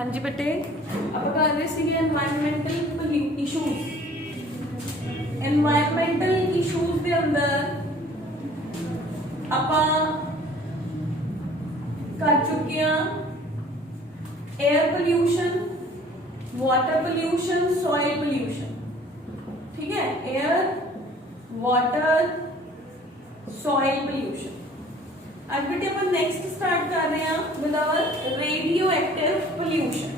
हाँ जी बेटे, आप कर रहे थे एनवायरमेंटल इशूज। एनवायरमेंटल इशूज के अंदर आप कर चुके हैं air pollution, water pollution, soil pollution. ठीक है, एयर, वाटर, सॉइल पोल्यूशन। आज बेटे अपन नेक्स्ट स्टार्ट कर रहे हैं with our radio active pollution.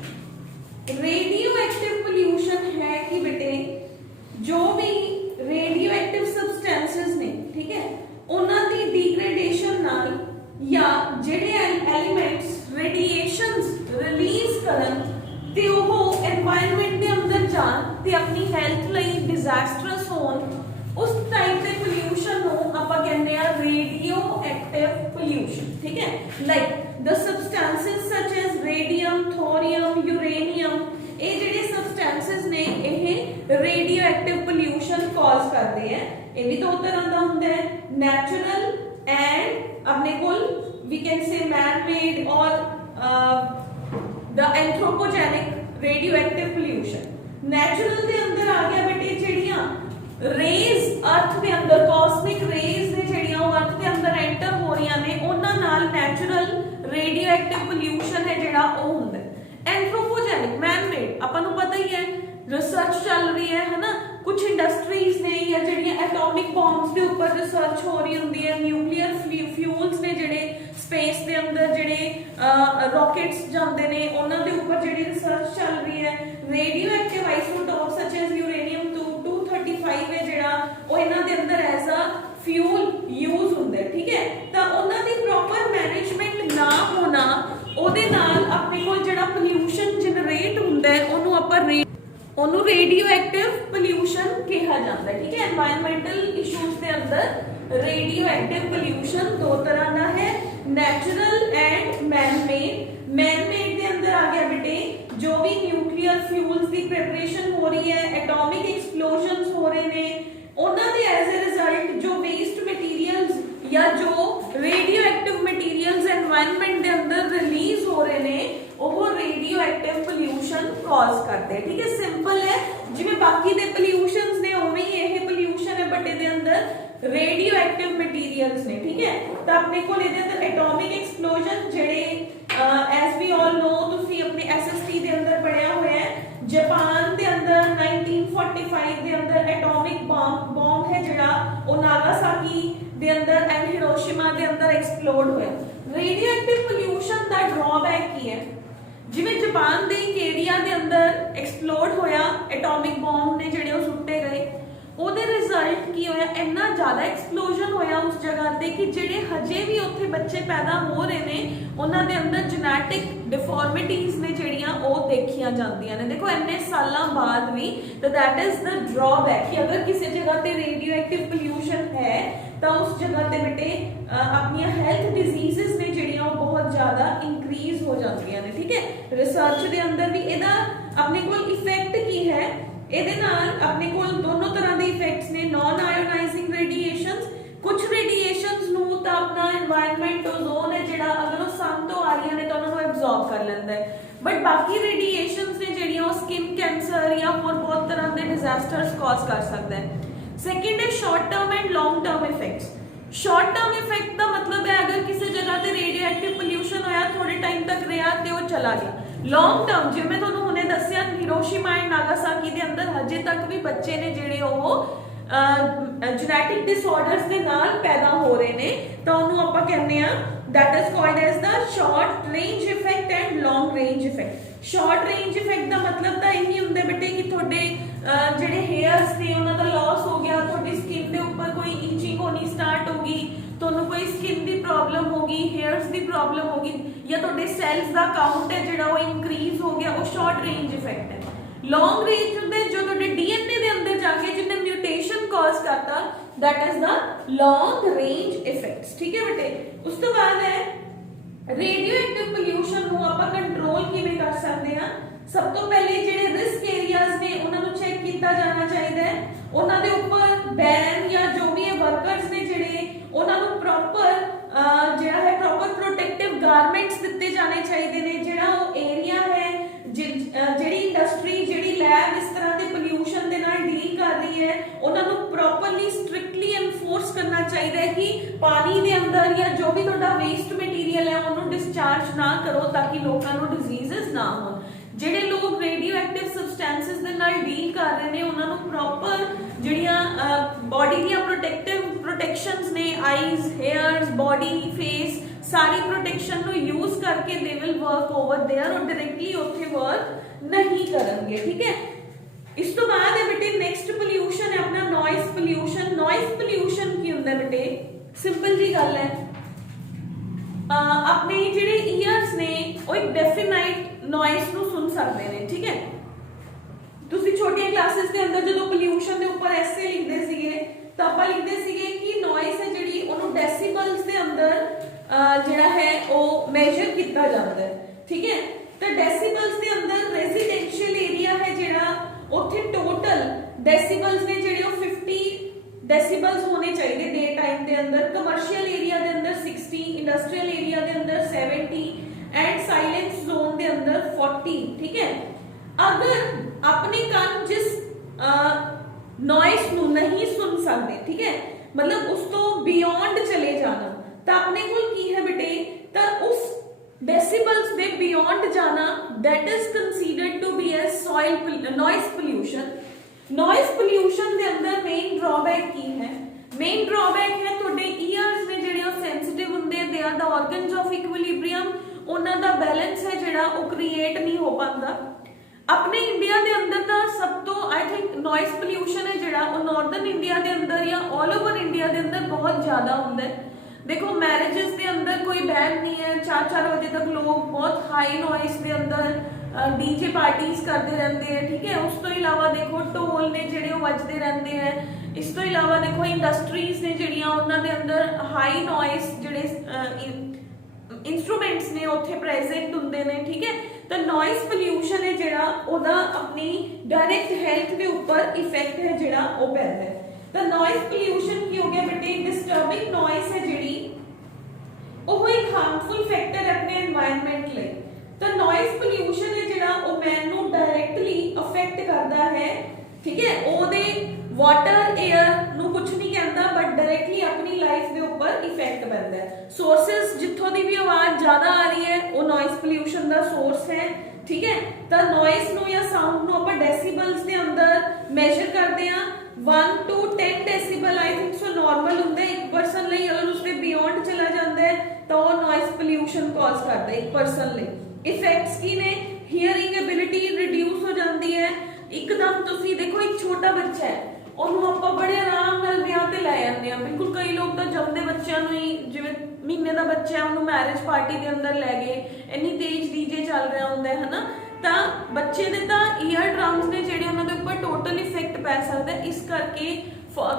Radio active pollution है कि बेटे जो भी रेडियो एक्टिव सबसटेंसेस ने, ठीक है, उन्हां दी डिग्रेडेशन नाल या जेडे एलिमेंट्स रेडिएशंस रिलीज करन ते ओह एनवायरनमेंट दे अंदर जान ते अपनी हेल्थ लई डिजास्टरस होन, उस टाइप के पोल्यूशन नो आपां कहंदे आ रेडियो एक्टिव पोल्यूशन। ठीक है, like the substances such as radium, thorium, uranium, ये जेडे सबसटेंसेस ने ये रेडियो एक्टिव पोल्यूशन कॉज करते हैं। ये भी दो तरह का होता है, नेचुरल एंड अपने कोल we can say man made और the anthropogenic radio active pollution. Natural के अंदर आ गया बेटे जेड़ियां रेज अर्थ के अंदर, कॉस्मिक रेज ने जेड़ियां अर्थ के अंदर एंटर हो रही ने, उन्हां नाल नेचुरल रेडियो एक्टिव पोल्यूशन है जेड़ा वो हुंदा है। एंथ्रोपोजेनिक मैन मेड अपन नूं पता ही है, रिसर्च चल रही है ना, कुछ इंडस्ट्रीज ने या जेड़ियां एटॉमिक बॉम्ब्स के ऊपर रिसर्च हो रही हुंदी है, न्यूक्लियर फ्यूल्स ने जेड़े स्पेस के अंदर जेड़े रॉकेट्स जांदे ने उन्हां दे ऊपर जेड़ी रिसर्च चल रही है। Radioactive isotope such as uranium 235 है जेड़ा वो इन्हां दे अंदर एज अ फ्यूल यूज हुंदा है। ठीक है, तां उन्हां दी प्रॉपर मैनेजमेंट ना होना ओदे नाल अपने कोल जेड़ा पोल्यूशन जनरेट हुंदा है ओनू आपां ओनू रेडियो एक्टिव पोल्यूशन कहा जाता है। ठीक है, एनवायरमेंटल इश्यूज के अंदर रेडियो एक्टिव पोल्यूशन दो तरह का है, natural and man made. Man made के अंदर आ गया बेटे जो भी न्यूक्लियर फ्यूल्स की प्रिपरेशन हो रही है, एटॉमिक एक्सप्लोजन्स हो रहे ने, उन्हां दे एज ए रिजल्ट जो वेस्ट मटीरियल्स या जो रेडियो एक्टिव मटीरियल्स एनवायरनमेंट के अंदर रिलीज हो रहे ने वो रेडियो एक्टिव पोल्यूशन कॉज करते हैं। ठीक है, सिंपल है, जिवें बाकी दे पोल्यूशंस ने उवें ही यह पोल्यूशन है बट इहदे अंदर रेडियो एक्टिव मटीरियल्स ने। ठीक है, तो अपने को इहदे अंदर एटॉमिक एक्सप्लोजन जेडे एज वी ऑल नो, तुसी अपने एसएसटी दे अंदर पढ़िया होया है, जापान दे अंदर 1945 दे अंदर एटॉमिक बॉम्ब है जेड़ा वो नागासाकी दे अंदर एंड हिरोशिमा दे अंदर एक्सप्लोड होया। रेडियो एक्टिव पोल्यूशन दा ड्रॉबैक की है, जिवें जापान दे एक एरिया दे अंदर एक्सप्लोड होया, एटॉमिक बॉम्ब ने जेड़े वो सुट्टे गए, ਉਹਦੇ ਰਿਜ਼ਲਟ ਕੀ ਹੋਇਆ, ਇੰਨਾ ਜ਼ਿਆਦਾ ਐਕਸਪਲੋਜਨ ਹੋਇਆ ਉਸ ਜਗ੍ਹਾ ਤੇ ਕਿ ਜਿਹੜੇ ਹਜੇ ਵੀ ਉੱਥੇ ਬੱਚੇ ਪੈਦਾ ਹੋ ਰਹੇ ਨੇ ਉਹਨਾਂ ਦੇ ਅੰਦਰ ਜੈਨੇਟਿਕ ਡਿਫਾਰਮਿਟੀਜ਼ ਨੇ ਜਿਹੜੀਆਂ ਉਹ ਦੇਖੀਆਂ ਜਾਂਦੀਆਂ ਨੇ। ਦੇਖੋ ਇੰਨੇ ਸਾਲਾਂ ਬਾਅਦ ਵੀ, ਤਾਂ ਦੈਟ ਇਜ਼ ਦ ਡਰਾਬੈਕ ਕਿ ਅਗਰ ਕਿਸੇ ਜਗ੍ਹਾ ਤੇ ਰੇਡੀਓ ਐਕਟਿਵ ਪੋਲਿਊਸ਼ਨ ਹੈ ਤਾਂ ਉਸ ਜਗ੍ਹਾ ਤੇ ਬੇਟੇ ਆਪਣੀਆਂ ਹੈਲਥ ਡਿਜ਼ੀਜ਼ਸ ਨੇ ਜਿਹੜੀਆਂ ਉਹ ਬਹੁਤ ਜ਼ਿਆਦਾ ਇੰਕਰੀਜ਼ ਹੋ ਜਾਂਦੀਆਂ ਨੇ। ਠੀਕ ਹੈ, ਰਿਸਰਚ ਦੇ ਅੰਦਰ ਵੀ ਇਹਦਾ ਆਪਣੇ ਕੋਲ ਇਫੈਕਟ ਕੀ ਹੈ, ਇਹਦੇ ਨਾਲ ਆਪਣੇ ਕੋਲ ਦੋਨੋਂ ਤਰ੍ਹਾਂ ਦੇ ਇਫੈਕਟਸ ਨੇ। ਨॉन ਆਇਓਨਾਈਜ਼ਿੰਗ ਰੇਡੀਏਸ਼ਨਸ, ਕੁਝ ਰੇਡੀਏਸ਼ਨਸ ਨੂੰ ਤਾਂ ਆਪਣਾ এনवायरमेंट ਓਜ਼ੋਨ ਹੈ ਜਿਹੜਾ ਅਗਰ ਉਹ ਸਨ ਤੋਂ ਆ ਰਹੀਆਂ ਨੇ ਤਾਂ ਉਹਨਾਂ ਨੂੰ ਐਬਜ਼ੌਰਬ ਕਰ ਲੈਂਦਾ ਹੈ, ਬਟ ਬਾਕੀ ਰੇਡੀਏਸ਼ਨਸ ਨੇ ਜਿਹੜੀਆਂ ਉਹ ਸਕਿਨ ਕੈਂਸਰ ਜਾਂ ਹੋਰ ਬਹੁਤ ਤਰ੍ਹਾਂ ਦੇ ਡਿਜ਼ਾਸਟਰਸ ਕਾਜ਼ ਕਰ ਸਕਦਾ ਹੈ। ਸੈਕਿੰਡ ਹੈ short term and long term effects. Short term effect ਦਾ ਮਤਲਬ ਹੈ ਅਗਰ ਕਿਸੇ ਜਗ੍ਹਾ ਤੇ ਰੇਡੀਓ ਐਕਟਿਵ ਪੋਲਿਊਸ਼ਨ ਹੋਇਆ, ਥੋੜੇ ਟਾਈਮ ਤੱਕ ਰਿਹਾ ਤੇ ਉਹ ਚਲਾ ਗਿਆ। लॉन्ग टर्म जिवें मैं तुहानूं हुणे दस्सिया हिरोशिमा एंड नागासाकी दे अंदर हजे तक भी बच्चे ने जिहड़े ओह जेनेटिक डिसऑर्डर्स दे नाल पैदा हो रहे ने, तां ओहनूं आपां कहंदे आ that is called as the short range effect and long range effect. Short range effect दा मतलब तां यही हुंदा बेटे कि तुहाडे जिहड़े हेयर्स ने उन्हां दा लॉस हो गया, तुहाडी स्किन दे उपर कोई इंचिंग होनी स्टार्ट होगी, ਤੁਹਾਨੂੰ कोई स्किन की प्रॉब्लम होगी, हेयर्स की प्रॉब्लम होगी, या तुहाडे सैल्स का काउंट है जिहड़ा वो इंक्रीज हो गया, वो शॉर्ट रेंज इफेक्ट है। लॉन्ग रेंज हुंदे जो तुहाडे डीएनए दे अंदर जाके जिन्ने म्यूटेशन कॉज करता, that is the long range effects. ठीक है बेटे, उस तो बाद है रेडियो एक्टिव पोल्यूशन ਨੂੰ ਆਪਾਂ ਕੰਟਰੋਲ ਕਿਵੇਂ ਕਰ ਸਕਦੇ ਹਾਂ। ਸਭ ਤੋਂ ਪਹਿਲੇ ਜਿਹੜੇ ਰਿਸਕ ਏਰੀਆਜ਼ ਨੇ ਉਹਨਾਂ ਨੂੰ ਚੈੱਕ ਕੀਤਾ ਜਾਣਾ ਚਾਹੀਦਾ ਹੈ, ਉਹਨਾਂ ਦੇ ਉੱਪਰ ਬੈਨ ਜਾਂ ਜੋ ਵੀ ਇਹ ਵਰਕਰਸ ਨੇ ਜਿਹੜੇ ਉਹਨਾਂ ਨੂੰ ਪ੍ਰੋਪਰ ਜਿਹੜਾ ਹੈ ਪ੍ਰੋਪਰ ਪ੍ਰੋਟੈਕਟਿਵ ਗਾਰਮੈਂਟਸ ਦਿੱਤੇ ਜਾਣੇ ਚਾਹੀਦੇ ਨੇ। ਜਿਹੜਾ ਉਹ ਏਰੀਆ ਹੈ करना चाहिए कि पानी के अंदर या जो भी तुहाडा वेस्ट मटीरियल है उन्होंने डिस्चार्ज ना करो ताकि लोगों को डिजीजेस ना हो। ਜਿਹੜੇ लोग रेडियो एक्टिव सबसटेंसेस ਦੇ ਨਾਲ ਡੀਲ ਕਰ ਰਹੇ ਨੇ ਉਹਨਾਂ ਨੂੰ ਪ੍ਰੋਪਰ ਜਿਹੜੀਆਂ ਬੋਡੀ ਦੀਆਂ ਪ੍ਰੋਟੈਕਸ਼ਨਸ ਨੇ ਆਈਜ਼ हेयर्स बॉडी फेस सारी प्रोटेक्शन ਨੂੰ यूज करके they will work over there और डायरेक्टली ਉੱਥੇ वर्क नहीं ਕਰਨਗੇ। ठीक है, इस तो बाद है बेटे नेक्स्ट पोल्यूशन है अपना नॉइज पोल्यूशन। नॉइज पोल्यूशन की ਹੁੰਦਾ बेटे सिंपल जी गल है अपने ਜਿਹੜੇ ईयर्स ने ਉਹ ਇੱਕ ਡੈਫੀਨਾਈਟ ਨॉइज ਨੂੰ ਸੁਣ ਸਕਦੇ ਨੇ। ठीक है, ਤੁਸੀਂ ਛੋਟੀਆਂ ਕਲਾਸਿਸ ਦੇ ਅੰਦਰ ਜਦੋਂ ਪੋਲਿਊਸ਼ਨ ਦੇ ਉੱਪਰ ਐਸੇ ਲਿਖਦੇ ਸੀਗੇ ਤਾਂ ਆਪਾਂ ਲਿਖਦੇ ਸੀਗੇ ਕਿ ਨॉइज ਹੈ ਜਿਹੜੀ ਉਹਨੂੰ ਡੈਸੀਬਲਸ ਦੇ ਅੰਦਰ ਜਿਹੜਾ ਹੈ ਉਹ ਮੈਜ਼ਰ ਕੀਤਾ ਜਾਂਦਾ ਹੈ। ठीक है, ਤਾਂ ਡੈਸੀਬਲਸ ਦੇ ਅੰਦਰ ਰੈਜ਼ੀਡੈਂਸ਼ੀਅਲ ਏਰੀਆ ਹੈ ਜਿਹੜਾ ਉੱਥੇ ਟੋਟਲ ਡੈਸੀਬਲਸ ਨੇ ਜਿਹੜੇ ਉਹ 50 डेसिबल्स होने चाहिए डे टाइम के अंदर, कमर्शियल एरिया के अंदर 60, इंडस्ट्रियल एरिया के अंदर 70 एंड साइलेंस जोन के अंदर 40। ठीक है, अगर अपने कान जिस नॉइस नू नहीं सुन सकते, ठीक है, मतलब उस तो बियॉन्ड चले जाना, तो अपने को की है बेटे तो उस डेसिबल्स दे बियॉन्ड जाना that is considered to be as soil noise pollution. Noise pollution के अंदर मेन ड्रॉबैक की है, मेन ड्रॉबैक है ਤੁਹਾਡੇ ईयर्स ने ਜਿਹੜੇ ਉਹ सेंसिटिव ਹੁੰਦੇ, they are the organs of equilibrium, ਉਹਨਾਂ ਦਾ बैलेंस है ਜਿਹੜਾ ਉਹ क्रिएट नहीं हो पाता। अपने इंडिया के अंदर ਤਾਂ सब तो आई थिंक नॉइज पोल्यूशन है ਜਿਹੜਾ ਉਹ नॉर्दर्न इंडिया के अंदर या ऑल ओवर इंडिया के अंदर बहुत ज़्यादा ਹੁੰਦਾ है। देखो मैरिजेस के अंदर कोई बैन नहीं है, 4-4 बजे तक लोग बहुत हाई नॉइज के अंदर डीजे पार्टीज करते रहते हैं। ठीक है, उस तो इलावा देखो ढोल ने ਜਿਹੜੇ ਵੱਜਦੇ ਰਹਿੰਦੇ हैं, इस तो इलावा देखो इंडस्ट्रीज ने ਜਿਹੜੀਆਂ ਉਹਨਾਂ ਦੇ ਅੰਦਰ हाई नॉइज ਜਿਹੜੇ इंस्ट्रूमेंट्स ने ਉੱਥੇ प्रेजेंट ਹੁੰਦੇ ਨੇ। ठीक है, ਤਾਂ नॉइज पोल्यूशन है ਜਿਹੜਾ ਉਹਦਾ ਆਪਣੀ डायरेक्ट हेल्थ ਦੇ ਉੱਪਰ इफेक्ट है ਜਿਹੜਾ ਉਹ ਪੈਂਦਾ है। ਤਾਂ नॉइज पोल्यूशन ਕੀ ਹੋ ਗਿਆ ਬੇਟੇ, डिस्टर्बिंग नॉइज है ਜਿਹੜੀ ਉਹ ਇੱਕ ਹਾਰਮਫੁਲ ਫੈਕਟਰ ਹੈ ਆਪਣੇ এনवायरमेंट ਲਈ। तो नॉइज पोल्यूशन है ਜਿਹੜਾ ਉਹ ਮੈਨ ਨੂੰ डायरेक्टली अफेक्ट करता है। ठीक है, ਉਹਦੇ वाटर एयर ਨੂੰ ਕੁਝ ਨਹੀਂ ਕਹਿੰਦਾ बट डायरेक्टली अपनी लाइफ ਦੇ ਉੱਪਰ इफेक्ट ਪੈਂਦਾ ਹੈ। सोर्सेस जिੱਥੋਂ ਦੀ ਵੀ ਆਵਾਜ਼ ਜ਼ਿਆਦਾ ਆ ਰਹੀ ਹੈ ਉਹ नॉइज पोल्यूशन ਦਾ सोर्स है। ठीक है, ਤਾਂ नॉइज ਨੂੰ ਜਾਂ ਸਾਊਂਡ ਨੂੰ ਆਪਾਂ ਡੈਸੀਬਲਸ ਦੇ ਅੰਦਰ ਮੈਜ਼ਰ ਕਰਦੇ ਆ 1 to 10 decibel I think so normal ਹੁੰਦਾ ਹੈ ਇੱਕ ਪਰਸਨ ਲਈ। ਅਗਰ ਉਸ ਦੇ ਬਿਯੋਂਡ ਚਲਾ ਜਾਂਦਾ ਹੈ ਤਾਂ ਉਹ नॉइज पोल्यूशन ਕਾਜ਼ ਕਰਦਾ ਹੈ ਇੱਕ ਪਰਸਨ ਲਈ। इफेक्ट्स की ने हीयरिंग एबिलिटी रिड्यूस हो जाती है एकदम। तुसी देखो एक छोटा बच्चा है ਉਹਨੂੰ ਆਪਾਂ ਬੜੇ ਆਰਾਮ ਨਾਲ ਵਿਆਹ ਤੇ ਲੈ ਜਾਂਦੇ ਆ, ਬਿਲਕੁਲ ਕਈ ਲੋਕ ਤਾਂ ਜੰਮਦੇ ਬੱਚਿਆਂ ਨੂੰ ਹੀ ਜਿਵੇਂ ਮਹੀਨੇ ਦਾ ਬੱਚਾ ਹੈ ਉਹਨੂੰ ਮੈਰਿਜ ਪਾਰਟੀ ਦੇ ਅੰਦਰ ਲੈ ਗਏ, ਇੰਨੀ ਤੇਜ਼ ਡੀਜੇ ਚੱਲ ਰਿਹਾ ਹੁੰਦਾ ਹੈ ਹਨਾ, ਤਾਂ ਬੱਚੇ ਦੇ ਤਾਂ ਈਅਰ ਡਰਮਸ ਨੇ ਜਿਹੜੇ ਉਹਨਾਂ ਦੇ ਉੱਪਰ ਟੋਟਲ ਇਫੈਕਟ ਪੈ ਸਕਦਾ। ਇਸ ਕਰਕੇ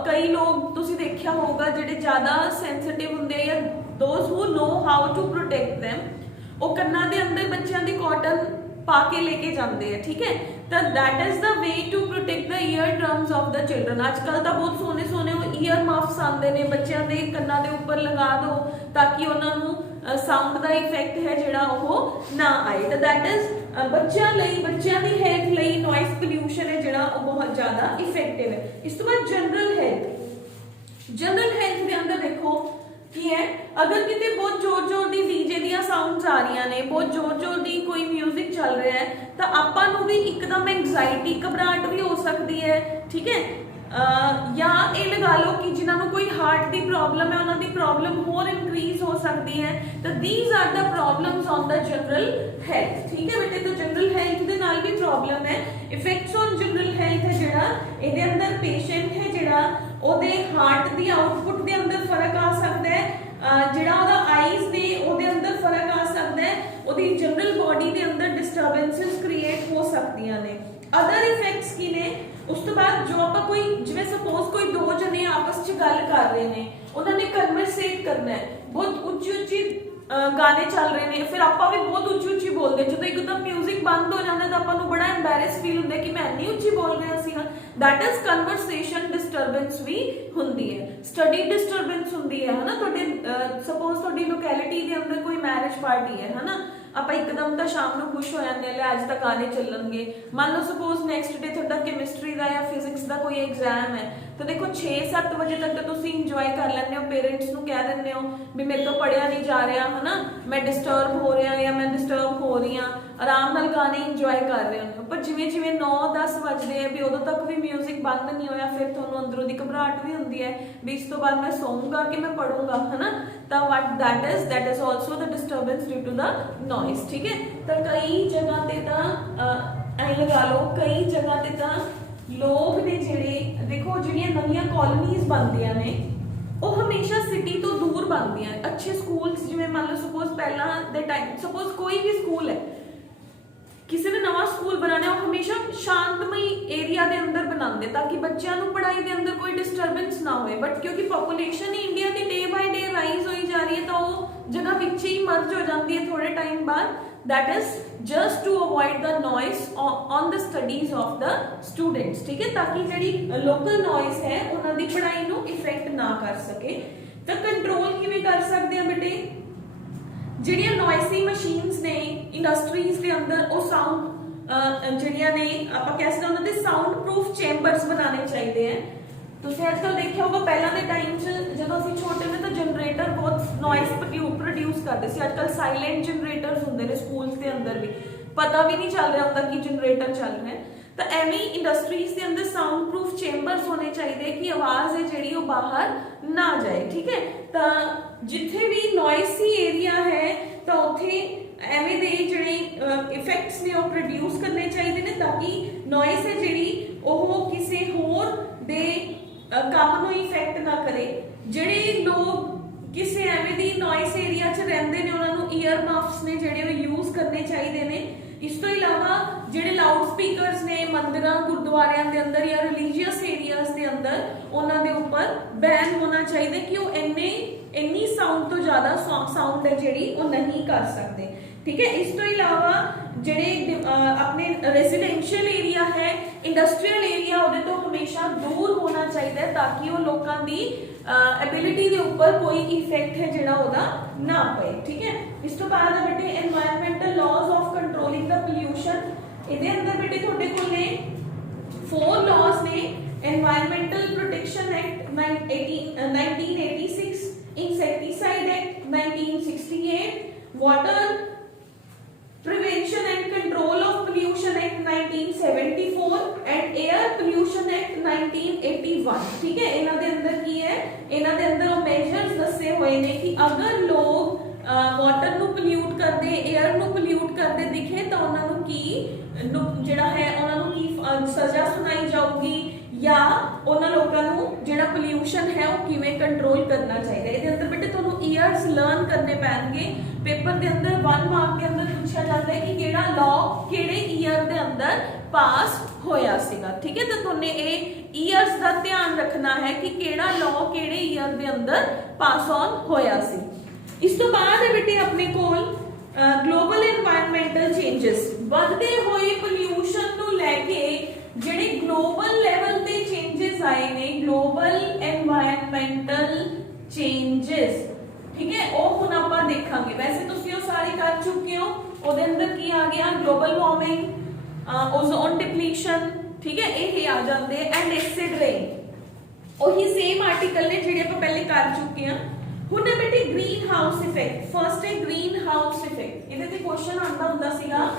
ਕਈ ਲੋਕ ਤੁਸੀਂ ਦੇਖਿਆ ਹੋਊਗਾ ਜਿਹੜੇ ਜ਼ਿਆਦਾ ਸੈਂਸਿਟਿਵ ਹੁੰਦੇ ਆ ਜਾਂ those who know how to protect them, ਉਹ ਕੰਨਾਂ ਦੇ ਅੰਦਰ ਬੱਚਿਆਂ ਦੀ ਕਾਟਨ ਪਾ ਕੇ ਲੈ ਕੇ ਜਾਂਦੇ ਆ। ਠੀਕ ਹੈ, ਤਾਂ that is the way to protect the ear drums of the children। ਅੱਜ ਕੱਲ ਤਾਂ ਬਹੁਤ ਸੋਹਣੇ ਸੋਹਣੇ ਉਹ ਈਅਰ ਮਫਸ ਆਉਂਦੇ ਨੇ ਬੱਚਿਆਂ ਦੇ ਕੰਨਾਂ ਦੇ ਉੱਪਰ ਲਗਾ ਦਿਓ ਤਾਂ ਕਿ ਉਹਨਾਂ ਨੂੰ ਸਾਊਂਡ ਦਾ ਇਫੈਕਟ ਹੈ ਜਿਹੜਾ ਉਹ ਨਾ ਆਏ। ਤਾਂ that is ਬੱਚਿਆਂ ਲਈ, ਬੱਚਿਆਂ ਦੀ ਹੈਲਥ ਲਈ ਨॉइज ਪੋਲਿਊਸ਼ਨ ਹੈ ਜਿਹੜਾ ਉਹ ਬਹੁਤ ਜ਼ਿਆਦਾ ਇਫੈਕਟਿਵ ਹੈ। ਇਸ ਤੋਂ ਬਾਅਦ ਜਨਰਲ ਹੈਲਥ। ਜਨਰਲ ਹੈਲਥ ਦੇ ਅੰਦਰ ਦੇਖੋ ਕੀ ਹੈ, ਅਗਰ ਕਿਤੇ ਬਹੁਤ ਜ਼ੋਰ-ਜ਼ੋਰ ਦੀ ਡੀਜੇ ਦੀਆਂ ਸਾਊਂਡਸ ਆ ਰਹੀਆਂ ਨੇ, ਬਹੁਤ ਜ਼ੋਰ-ਜ਼ੋਰ ਦੀ ਕੋਈ 뮤직 ਚੱਲ ਰਿਹਾ ਹੈ ਤਾਂ ਆਪਾਂ ਨੂੰ ਵੀ ਇੱਕਦਮ ਐਂਗਜ਼ਾਇਟੀ, ਘਬਰਾਹਟ ਵੀ ਹੋ ਸਕਦੀ ਹੈ। ਠੀਕ ਹੈ, ਜਾਂ ਇਹ ਲਗਾ ਲਓ ਕਿ ਜਿਨ੍ਹਾਂ ਨੂੰ ਕੋਈ ਹਾਰਟ ਦੀ ਪ੍ਰੋਬਲਮ ਹੈ ਉਹਨਾਂ ਦੀ ਪ੍ਰੋਬਲਮ ਹੋਰ ਇਨਕਰੀਜ਼ ਹੋ ਸਕਦੀ ਹੈ। ਤਾਂ these are the problems on the general health. ਠੀਕ ਹੈ ਬੇਟੇ, ਤਾਂ ਜਨਰਲ ਹੈਲਥ ਦੇ ਨਾਲ ਵੀ ਪ੍ਰੋਬਲਮ ਹੈ। ਇਫੈਕਟਸ ਔਨ ਜਨਰਲ ਹੈਲਥ ਹੈ ਜਿਹੜਾ ਇਹਦੇ ਅੰਦਰ ਪੇਸ਼ੈਂਟ ਹੈ ਜਿਹੜਾ ਉਹਦੇ ਹਾਰਟ ਦੀ ਆਊਟਪੁੱਟ ਦੇ ਅੰਦਰ ਫਰਕ ਆ ਸਕਦਾ ਹੈ, ਜਿਹੜਾ ਉਹਦਾ ਆਈਜ਼ ਨੇ ਉਹਦੇ ਅੰਦਰ ਫਰਕ ਆ ਸਕਦਾ ਹੈ, ਉਹਦੀ ਜਨਰਲ ਬੋਡੀ ਦੇ ਅੰਦਰ ਡਿਸਟਰਬੈਂਸਸ ਕ੍ਰੀਏਟ ਹੋ ਸਕਦੀਆਂ ਨੇ। ਅਦਰ ਇਫੈਕਟਸ ਕੀ ਨੇ, ਉਸ ਤੋਂ ਬਾਅਦ ਜੋ ਆਪਾਂ ਕੋਈ ਜਿਵੇਂ ਸਪੋਜ਼ ਕੋਈ ਦੋ ਜਣੇ ਆਪਸ 'ਚ ਗੱਲ ਕਰ ਰਹੇ ਨੇ, ਉਹਨਾਂ ਨੇ ਕਨਵਰਸੇਟ ਕਰਨਾ ਹੈ, ਬਹੁਤ ਉੱਚੀ ਉੱਚੀ ਗਾਣੇ ਚੱਲ ਰਹੇ ਨੇ, ਫਿਰ ਆਪਾਂ ਵੀ ਬਹੁਤ ਉੱਚੀ ਉੱਚੀ ਬੋਲਦੇ, ਜਦੋਂ ਇੱਕਦਮ 뮤직 ਬੰਦ ਹੋ ਜਾਂਦਾ ਤਾਂ ਆਪਾਂ ਨੂੰ ਬੜਾ ਐਂਬੈਰੈਸ ਫੀਲ ਹੁੰਦਾ ਕਿ ਮੈਂ ਇੰਨੀ ਉੱਚੀ ਬੋਲ ਰਿਹਾ ਸੀਗਾ। दैट इज कन्वर्सेशन डिस्टर्बेंस भी ਹੁੰਦੀ ਹੈ, ਸਟੱਡੀ ਡਿਸਟਰਬੈਂਸ ਹੁੰਦੀ ਹੈ ਹਨਾ। ਤੁਹਾਡੇ ਸਪੋਜ਼ ਤੁਹਾਡੀ ਲੋਕੈਲਿਟੀ ਦੇ ਅੰਦਰ ਕੋਈ ਮੈਰਿਜ ਪਾਰਟੀ ਹੈ ਹਨਾ, ਆਪਾਂ ਇੱਕਦਮ ਤਾਂ ਸ਼ਾਮ ਨੂੰ ਖੁਸ਼ ਹੋ ਜਾਂਦੇ ਆ ਲੈ ਅੱਜ ਤਾਂ ਗਾਣੇ ਚੱਲਣਗੇ। ਮੰਨ ਲਓ ਸਪੋਜ਼ ਨੈਕਸਟ ਡੇ ਤੁਹਾਡਾ ਕੈਮਿਸਟਰੀ ਦਾ ਜਾਂ ਫਿਜ਼ਿਕਸ ਦਾ ਕੋਈ ਐਗਜ਼ਾਮ ਹੈ, ਤਾਂ ਦੇਖੋ 6-7 ਵਜੇ ਤੱਕ ਤਾਂ ਤੁਸੀਂ ਇੰਜੋਏ ਕਰ ਲੈਂਦੇ ਹੋ, ਪੇਰੈਂਟਸ ਨੂੰ ਕਹਿ ਦਿੰਦੇ ਹੋ ਵੀ ਮੇਰੇ ਤੋਂ ਪੜ੍ਹਿਆ ਨਹੀਂ ਜਾ ਰਿਹਾ ਹਨਾ, ਮੈਂ ਡਿਸਟਰਬ ਹੋ ਰਿਹਾ ਜਾਂ ਮੈਂ ਡਿਸਟਰਬ ਹੋ ਰਹੀ ਹਾਂ, ਆਰਾਮ ਨਾਲ ਗਾਣੇ ਇੰਜੋਏ ਕਰ ਰਹੇ ਹੋ। ਪਰ ਜਿਵੇਂ ਜਿਵੇਂ 9-10 ਵੱਜਦੇ ਆ ਵੀ ਉਦੋਂ ਤੱਕ ਵੀ ਮਿਊਜ਼ਿਕ ਬੰਦ ਨਹੀਂ ਹੋਇਆ, ਫਿਰ ਤੁਹਾਨੂੰ ਅੰਦਰੋਂ ਦੀ ਘਬਰਾਹਟ ਵੀ ਹੁੰਦੀ ਹੈ ਵੀ ਇਸ ਤੋਂ ਬਾਅਦ ਮੈਂ ਸੌਂਗਾ ਕਿ ਮੈਂ ਪੜੂੰਗਾ ਹਨਾ। ਤਾਂ that is also the disturbance due to the noise, ਠੀਕ ਹੈ। ਤਾਂ ਕਈ ਜਗ੍ਹਾ ਤੇ ਤਾਂ ਐਂ ਲਗਾ ਲਓ, ਕਈ ਜਗ੍ਹਾ ਤੇ ਤਾਂ ਲੋਕ ਨੇ ਜਿਹੜੇ ਦੇਖੋ ਜਿਹੜੀਆਂ ਨਵੀਆਂ ਕਾਲੋਨੀਜ਼ ਬਣਦੀਆਂ ਨੇ ਉਹ ਹਮੇਸ਼ਾ ਸਿਟੀ ਤੋਂ ਦੂਰ ਬਣਦੀਆਂ ਨੇ। ਅੱਛੇ ਸਕੂਲਸ ਜਿਵੇਂ ਮੰਨ ਲਓ ਸਪੋਜ਼ ਪਹਿਲਾਂ ਦੇ ਟਾਈਮ ਸਪੋਜ਼ ਕੋਈ ਵੀ ਸਕੂਲ ਹੈ, ਕਿਸੇ ਨੇ ਨਵਾਂ ਸਕੂਲ ਬਣਾਉਣਾ ਉਹ ਹਮੇਸ਼ਾ ਸ਼ਾਂਤਮਈ ਏਰੀਆ ਦੇ ਅੰਦਰ ਬਣਾਉਂਦੇ ਤਾਂ ਕਿ ਬੱਚਿਆਂ ਨੂੰ ਪੜ੍ਹਾਈ ਦੇ ਅੰਦਰ ਕੋਈ ਡਿਸਟਰਬੈਂਸ ਨਾ ਹੋਵੇ। ਬਟ ਕਿਉਂਕਿ ਪੋਪੂਲੇਸ਼ਨ ਹੀ ਇੰਡੀਆ ਦੀ ਡੇ ਬਾਈ ਡੇ ਰਾਈਜ਼ ਹੋਈ ਜਾ ਰਹੀ ਹੈ ਤਾਂ ਉਹ ਜਗ੍ਹਾ ਵਿੱਚ ਹੀ ਮਰਜ ਹੋ ਜਾਂਦੀ ਹੈ ਥੋੜੇ ਟਾਈਮ ਬਾਅਦ। that is just to avoid the noise on the studies of the students, ਠੀਕ ਹੈ, ਤਾਂ ਕਿ ਜਿਹੜੀ ਲੋਕਲ ਨੋਇਸ ਹੈ ਉਹਨਾਂ ਦੀ ਪੜ੍ਹਾਈ ਨੂੰ ਇਫੈਕਟ ਨਾ ਕਰ ਸਕੇ। ਤਾਂ ਕੰਟਰੋਲ ਕਿਵੇਂ ਕਰ ਸਕਦੇ ਆ ਬੇਟੇ? ਜਿਹੜੀਆਂ ਨੋਇਸੀ ਮਸ਼ੀਨਸ ਨੇ ਇੰਡਸਟਰੀਜ਼ ਦੇ ਅੰਦਰ ਉਹ ਸਾਊਂਡ ਜਿਹੜੀਆਂ ਨੇ ਆਪਾਂ ਕਹਿ ਸਕਦੇ ਉਹਨਾਂ ਦੇ ਸਾਊਂਡ ਪ੍ਰੂਫ ਚੈਂਬਰਸ ਬਣਾਉਣੇ ਚਾਹੀਦੇ ਆ। ਤੁਸੀਂ ਅੱਜ ਕੱਲ੍ਹ ਦੇਖਿਆ ਹੋਗਾ ਪਹਿਲਾਂ ਦੇ ਟਾਈਮ 'ਚ ਜਦੋਂ ਅਸੀਂ ਛੋਟੇ ਹੁੰਦੇ ਤਾਂ ਜਨਰੇਟਰ ਬਹੁਤ ਨੋਇਸ ਪ੍ਰੋਡਿਊਸ ਕਰਦੇ ਸੀ। ਅੱਜ ਕੱਲ੍ਹ ਸਾਇਲੈਂਟ ਜਨਰੇਟਰਸ ਹੁੰਦੇ ਨੇ ਸਕੂਲਸ ਦੇ ਅੰਦਰ ਵੀ, ਪਤਾ ਵੀ ਨਹੀਂ ਚੱਲ ਰਿਹਾ ਹੁੰਦਾ ਕਿ ਜਨਰੇਟਰ ਚੱਲ ਰਿਹਾ। ਤਾਂ ਐਵੇਂ ਹੀ ਇੰਡਸਟਰੀਜ਼ ਦੇ ਅੰਦਰ ਸਾਊਂਡ ਪ੍ਰੂਫ ਚੈਂਬਰਸ ਹੋਣੇ ਚਾਹੀਦੇ ਕਿ ਆਵਾਜ਼ ਹੈ ਜਿਹੜੀ ਉਹ ਬਾਹਰ ਨਾ ਜਾਏ, ਠੀਕ ਹੈ। ਤਾਂ ਜਿੱਥੇ ਵੀ ਨੋਇਸੀ ਏਰੀਆ ਹੈ ਤਾਂ ਉੱਥੇ ਐਵੇਂ ਦੇ ਜਿਹੜੇ ਇਫੈਕਟਸ ਨੇ ਉਹ ਪ੍ਰੋਡਿਊਸ ਕਰਨੇ ਚਾਹੀਦੇ ਨੇ ਤਾਂ ਕਿ ਨੋਇਸ ਹੈ ਜਿਹੜੀ ਉਹ ਕਿਸੇ ਹੋਰ ਦੇ ਕੰਮ ਨੂੰ ਇਫੈਕਟ ਨਾ ਕਰੇ। ਜਿਹੜੇ ਲੋਕ ਕਿਸੇ ਐਵੇਂ ਦੀ ਨੋਇਸ ਏਰੀਆ 'ਚ ਰਹਿੰਦੇ ਨੇ ਉਹਨਾਂ ਨੂੰ ਈਅਰ ਮਫਸ ਨੇ ਜਿਹੜੇ ਉਹ ਯੂਜ਼ ਕਰਨੇ ਚਾਹੀਦੇ ਨੇ। ਇਸ ਤੋਂ ਇਲਾਵਾ ਜਿਹੜੇ ਲਾਊਡ ਸਪੀਕਰਸ ਨੇ ਮੰਦਿਰਾਂ ਗੁਰਦੁਆਰਿਆਂ ਦੇ ਅੰਦਰ ਜਾਂ ਰਿਲੀਜੀਅਸ ਏਰੀਆਜ਼ ਦੇ ਅੰਦਰ ਉਹਨਾਂ ਦੇ ਉੱਪਰ ਬੈਨ ਹੋਣਾ ਚਾਹੀਦਾ ਕਿ ਉਹ ਇੰਨੀ ਸਾਊਂਡ ਤੋਂ ਜ਼ਿਆਦਾ ਸਾਊਂਡ ਹੈ ਜਿਹੜੀ ਉਹ ਨਹੀਂ ਕਰ ਸਕਦੇ, ਠੀਕ ਹੈ। ਇਸ ਤੋਂ ਇਲਾਵਾ ਜਿਹੜੇ ਆਪਣੇ ਰੈਜ਼ੀਡੈਂਸ਼ੀਅਲ ਏਰੀਆ ਹੈ, ਇੰਡਸਟਰੀਅਲ ਏਰੀਆ ਉਹਦੇ ਤੋਂ ਹਮੇਸ਼ਾ ਦੂਰ ਹੋਣਾ ਚਾਹੀਦਾ ਤਾਂ ਕਿ ਉਹ ਲੋਕਾਂ ਦੀ ਐਬਿਲਿਟੀ ਦੇ ਉੱਪਰ ਕੋਈ ਇਫੈਕਟ ਹੈ ਜਿਹੜਾ ਉਹਦਾ ਨਾ ਪਏ, ਠੀਕ ਹੈ। ਇਸ ਤੋਂ ਬਾਅਦ ਬੇਟੇ environmental ਲਾਜ਼ of controlling the pollution. ਇਹਦੇ ਅੰਦਰ ਬੇਟੇ ਤੁਹਾਡੇ ਕੋਲ ਨੇ 4 ਲਾਜ਼ ਨੇ। Environmental protection act 1986, insecticide act 1968, water prevention and control of pollution act 1974 and air pollution act 1981, ठीक है। इन्हां दे अंदर की है, इन्हां दे अंदर मेजर्स दसे हुए ने कि अगर लोग वाटर ਨੂੰ ਪੋਲਿਊਟ ਕਰਦੇ, 에ਅਰ ਨੂੰ ਪੋਲਿਊਟ ਕਰਦੇ ਦਿਖੇ ਤਾਂ ਉਹਨਾਂ ਨੂੰ ਕੀ ਜਿਹੜਾ ਹੈ ਉਹਨਾਂ ਨੂੰ ਕੀ ਸਜ਼ਾ ਸੁਣਾਈ ਜਾਊਗੀ ਜਾਂ ਉਹਨਾਂ ਲੋਕਾਂ ਨੂੰ ਜਿਹੜਾ ਪੋਲਿਊਸ਼ਨ ਹੈ ਉਹ ਕਿਵੇਂ ਕੰਟਰੋਲ ਕਰਨਾ ਚਾਹੀਦਾ। ਇਹਦੇ ਅੰਦਰ ਬੇਟੇ ਤੁਹਾਨੂੰ ਈਅਰਸ ਲਰਨ ਕਰਨੇ ਪੈਣਗੇ। ਪੇਪਰ ਦੇ ਅੰਦਰ 1 ਮਾਰਕ ਦੇ ਅੰਦਰ ਪੁੱਛਿਆ ਜਾਂਦਾ ਹੈ ਕਿ ਕਿਹੜਾ ਲਾਅ ਕਿਹੜੇ ਈਅਰ ਦੇ ਅੰਦਰ ਪਾਸ ਹੋਇਆ ਸੀਗਾ, ਠੀਕ ਹੈ। ਤਾਂ ਤੁਹਾਨੂੰ ਇਹ ਈਅਰਸ ਦਾ ਧਿਆਨ ਰੱਖਣਾ ਹੈ ਕਿ ਕਿਹੜਾ ਲਾਅ ਕਿਹੜੇ ਈਅਰ ਦੇ ਅੰਦਰ ਪਾਸ ਔਨ ਹੋਇਆ ਸੀ। ਇਸ ਤੋਂ ਬਾਅਦ ਹੈ ਬੇਟੇ ਆਪਣੇ ਕੋਲ ਗਲੋਬਲ এনवायरमेंटल ਚੇਂਜਸ। ਵੱਧਦੇ ਹੋਏ ਪੋਲਿਊਸ਼ਨ ਨੂੰ ਲੈ ਕੇ ਜਿਹੜੇ ਗਲੋਬਲ ਲੈਵਲ ਤੇ ਚੇਂਜਸ ਆਏ ਨੇ, ਗਲੋਬਲ এনवायरमेंटल ਚੇਂਜਸ, ਠੀਕ ਹੈ, ਉਹ ਹੁਣ ਆਪਾਂ ਦੇਖਾਂਗੇ। ਵੈਸੇ ਤੁਸੀਂ ਉਹ ਸਾਰੇ ਕਰ ਚੁੱਕੇ ਹੋ। ਉਹਦੇ ਅੰਦਰ ਕੀ ਆ ਗਿਆ? ਗਲੋਬਲ ਵਾਰਮਿੰਗ, ਓਜ਼ੋਨ ਡਿਪਲੀਸ਼ਨ, ਠੀਕ ਹੈ, ਇਹ ਆ ਜਾਂਦੇ ਐਂਡ ਐਸਿਡ ਰੇਨ। ਉਹੀ ਸੇਮ ਆਰਟੀਕਲ ਨੇ ਜਿਹੜੇ ਆਪਾਂ ਪਹਿਲੇ ਕਰ ਚੁੱਕੇ ਹਾਂ। ਹੁਣ ਹੈ ਬੇਟੇ ਗ੍ਰੀਨ ਹਾਊਸ ਇਫੈਕਟ। ਫਰਸਟ ਹੈ ਗ੍ਰੀਨ ਹਾਊਸ ਇਫੈਕਟ। ਇਹਦੇ ਤੇ ਕੁਐਸਚਨ ਆਉਂਦਾ ਹੁੰਦਾ ਸੀਗਾ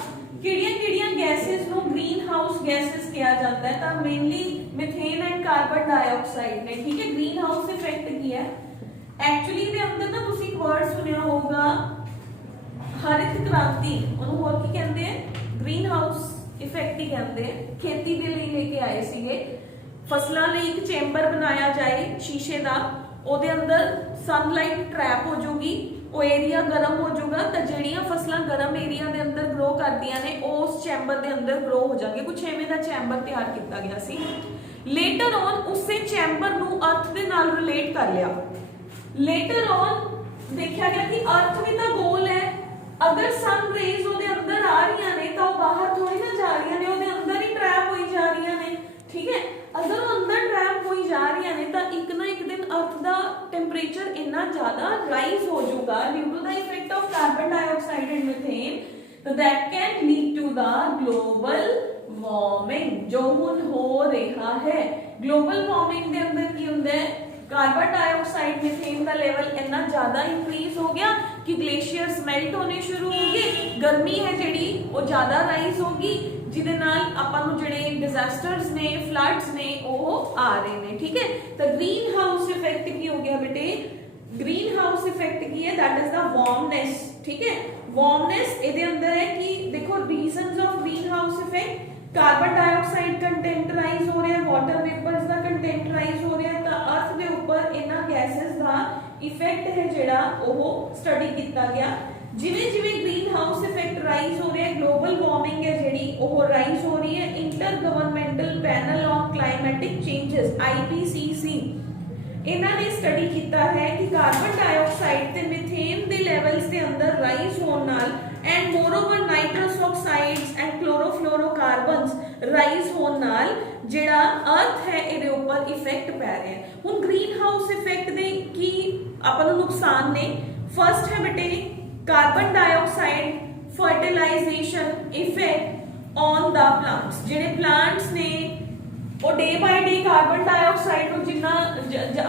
ਕਿਹੜੀਆਂ ਗੈਸਸ ਨੂੰ ਗ੍ਰੀਨ ਹਾਊਸ ਗੈਸਸ ਕਿਹਾ ਜਾਂਦਾ ਹੈ, ਤਾਂ mainly methane and carbon dioxide ਨੇ, ਠੀਕ ਹੈ। ਗ੍ਰੀਨ ਹਾਊਸ ਇਫੈਕਟ ਕੀ ਹੈ? ਐਕਚੁਅਲੀ ਦੇ ਅੰਦਰ ਨਾ ਤੁਸੀਂ ਇੱਕ ਵਰਡ ਸੁਣਿਆ ਹੋਊਗਾ ਹਰਿਤ ਕ੍ਰਾਂਤੀ, ਉਹਨੂੰ ਹੋਰ ਕੀ ਕਹਿੰਦੇ ਆ? ਗ੍ਰੀਨ ਹਾਊਸ ਇਫੈਕਟ ਹੀ ਕਹਿੰਦੇ ਆ। ਖੇਤੀ ਦੇ ਲਈ ਲੈ ਕੇ ਆਏ ਸੀਗੇ, ਫਸਲਾਂ ਲਈ ਇੱਕ ਚੈਂਬਰ ਬਣਾਇਆ ਜਾਏ ਸ਼ੀਸ਼ੇ ਦਾ, ਉਹਦੇ ਅੰਦਰ ਸਨਲਾਈਟ ਟ੍ਰੈਪ ਹੋ ਜਾਊਗੀ, ਉਹ ਏਰੀਆ ਗਰਮ ਹੋ ਜਾਊਗਾ ਤਾਂ ਜਿਹੜੀਆਂ ਫਸਲਾਂ ਗਰਮ ਏਰੀਆ ਦੇ ਅੰਦਰ ਗਰੋ ਕਰਦੀਆਂ ਨੇ ਉਸ ਚੈਂਬਰ ਦੇ ਅੰਦਰ ਗਰੋ ਹੋ ਜਾਣਗੇ। ਕੁਝ ਐਵੇਂ ਦਾ ਚੈਂਬਰ ਤਿਆਰ ਕੀਤਾ ਗਿਆ ਸੀ। ਲੇਟਰ ਔਨ ਉਸੇ ਚੈਂਬਰ ਨੂੰ ਅਰਥ ਦੇ ਨਾਲ ਰਿਲੇਟ ਕਰ ਲਿਆ। ਲੇਟਰ ਔਨ ਦੇਖਿਆ ਗਿਆ ਕਿ ਅਰਥ ਵੀ ਤਾਂ ਗੋਲ ਹੈ, ਅਗਰ ਸਨ ਰੇਜ਼ ਉਹਦੇ ਅੰਦਰ ਆ ਰਹੀਆਂ ਨੇ ਤਾਂ ਉਹ ਬਾਹਰ ਥੋੜੀ ਨਾ ਜਾ ਰਹੀਆਂ ਨੇ, ਉਹਦੇ ਅੰਦਰ ਹੀ ਟ੍ਰੈਪ ਹੋਈ ਜਾ ਰਹੀਆਂ ਨੇ, ਠੀਕ ਹੈ। ਅਗਰ ਉਹ ਅੰਦਰ ਟ੍ਰੈਪ ਹੋਈ ਜਾ ਰਹੀਆਂ ਨੇ ਤਾਂ ਇੱਕ ਨਾ ਇੱਕ ਦਿਨ ਅਰਥ ਦਾ ਟੈਂਪਰੇਚਰ ਇੰਨਾ ਜ਼ਿਆਦਾ ਰਾਈਜ਼ ਹੋ ਜਾਊਗਾ due to the effect of carbon dioxide and methane तो that can lead to the global warming जो हुण हो रहा है। ग्लोबल वार्मिंग के अंदर की हुंदा है कार्बन डाइऑक्साइड मीथेन का लेवल इतना ज्यादा इंक्रीज हो गया कि ग्लेशियर्स मेल्ट होने शुरू हो गए, गर्मी है जिहड़ी वो ज्यादा राइज होगी जिहदे नाल आपां नूं जिहड़े डिजास्टर्स ने फ्लड्स ने वो आ रहे ने। ठीक है, तो ग्रीन हाउस इफेक्ट की हो गया बेटे, ग्रीन हाउस इफेक्ट की है दैट इज द वार्मनेस। ठीक है, वार्मनेस इहदे अंदर है कि देखो reasons of green house effect, carbon dioxide content rise हो रहा है, वाटर वेपर्स का कंटेंट राइज हो रहा है, तो अर्थ के ऊपर इन्हां गैसेस का इफेक्ट है जिहड़ा वो स्टडी किया गया। जिवें जिवें ग्रीन हाउस इफेक्ट राइज हो रहा है, ग्लोबल वार्मिंग है जिहड़ी वो राइज हो रही है। Inter governmental panel on climatic changes IPCC इन्हां ने स्टडी किया है कि कार्बन डाइऑक्साइड ते मीथेन दे लेवल्स दे अंदर राइज होण नाल and moreover nitrous oxides and chlorofluorocarbons rise होण नाल जिहड़ा अर्थ है इहदे ऊपर इफेक्ट पै रहा है। हुण ग्रीन हाउस इफेक्ट दे की आपां नूं नुकसान ने, फर्स्ट है बेटे carbon dioxide fertilization effect on the plants. जिहड़े प्लांट्स ने वो day by day carbon dioxide को जिन्ना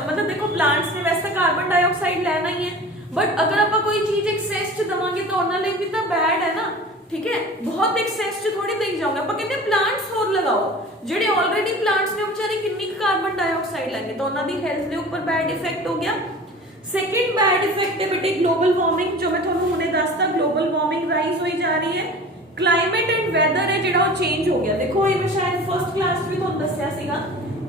मतलब देखो प्लांट्स ने वैसे कार्बन डाइऑक्साइड लेना ही है, बट अगर आप कोई चीज एक्सेस च देवांगे तो उन्हां लई भी तो बैड है ना। ठीक है, बहुत एक्सेस च थोड़ी देई जाओगे, आप कहते प्लांट्स होर लगाओ, जिहड़े ऑलरेडी प्लांट्स ने बेचारे किन्नी कार्बन डाइऑक्साइड लेंगे तो उन्हां दी हेल्थ दे ऊपर बैड इफेक्ट हो गया। सेकंड बैड इफेक्ट है बेटे ग्लोबल वार्मिंग, जो मैं तुहानूं हुणे दसता, ग्लोबल वार्मिंग राइज होई जा रही है, क्लाइमेट एंड वेदर है जिहड़ा वो चेंज हो गया। देखो ये मैं शायद फर्स्ट क्लास में तुहानूं दस्सिया सीगा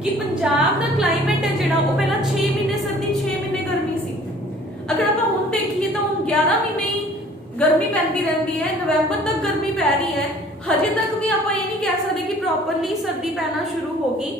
कि पंजाब दा क्लाइमेट है जिहड़ा वो पहला 6 महीने सर्दी 6 महीने गर्मी सी, अगर आप हुण देखिए तो हुण 11 महीने ही गर्मी पैंदी रहती है, नवंबर तक गर्मी पै रही है, हजे तक भी आप ये नहीं कह सकते कि प्रॉपरली सर्दी पैना शुरू होगी।